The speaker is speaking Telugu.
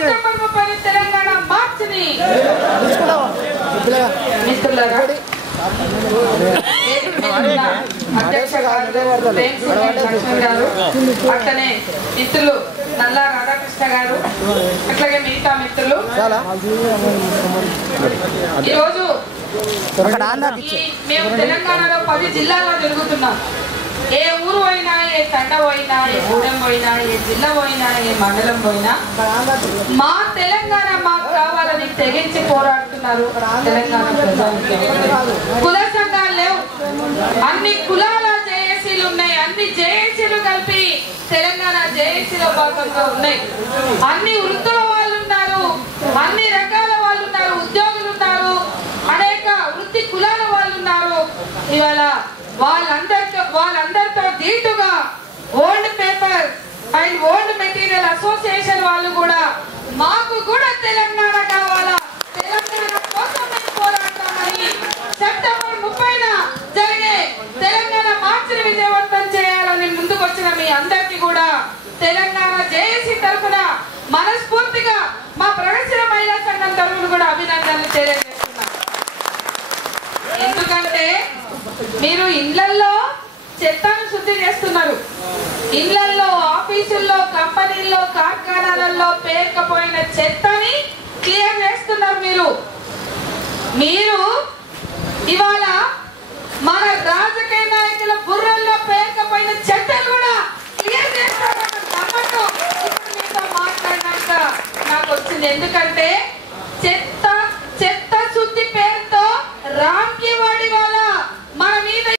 సెప్టెంబర్ 30 తెలంగాణ మార్చిని మిత్రులారా అధ్యక్ష గారు అట్లనే మిత్రులు నల్లా రాధాకృష్ణ గారు అట్లాగే మిగతా మిత్రులు ఈరోజు మేము తెలంగాణలో 10 జిల్లాల్లో తిరుగుతున్నాం. ఏ ఊరు అయినా, ఏ తండ పోయినా, ఏ గూడెం పోయినా, ఏ జిల్లా పోయినా, ఏ మండలం పోయినా మా తెలంగాణ మాకు కావాలని తెగించి పోరాడుతున్నారు తెలంగాణ ప్రజలు. కుల సంఘాలు లేవు, అన్ని కులాల జేఏసీలు ఉన్నాయి. అన్ని జేఏసీలు కలిపి తెలంగాణ జేఏసీలో భాగంగా ఉన్నాయి. అన్ని వృత్తుల వాళ్ళు ఉన్నారు, అన్ని రకాల వాళ్ళు ఉన్నారు, ఉద్యోగులు ఉన్నారు, అనేక వృత్తి కులాల వాళ్ళు ఉన్నారు. ఇవాళ వాళ్ళందరితో దీటుగా old paper and old material association వాళ్ళు కూడా మాకు కూడా తెలంగాణ కావాలా, తెలంగాణ కోసం మేము పోరాడతామని సెప్టెంబర్ 30న జరిగే తెలంగాణ మార్చిని విజయవంతం చేయాలని ముందుకొచ్చిన మీ అందరికీ కూడా తెలంగాణ జేఏసీ తరఫున మనస్ఫూర్తిగా మా ప్రగతిశీల మహిళా సంఘం తరఫున కూడా అభినందనలు తెలియజేస్తున్నాం. ఎందుకంటే మీరు ఇళ్లలో చెత్తను శుద్ధి చేస్తున్నారు, ఇళ్లలో, ఆఫీసుల్లో, కంపెనీల్లో, కార్ఖానాలలో పేరుకపోయిన చెత్తని క్లియర్ చేస్తున్నారు. మీరు ఇవాళ మన రాజకీయ నాయకుల బుర్రల్లో పేరుకపోయిన చెత్తను కూడా క్లియర్ చేస్తారన్న నమ్మకం ఇప్పుడు మీతో మాట్లాడినాక నాకు వచ్చింది. ఎందుకంటే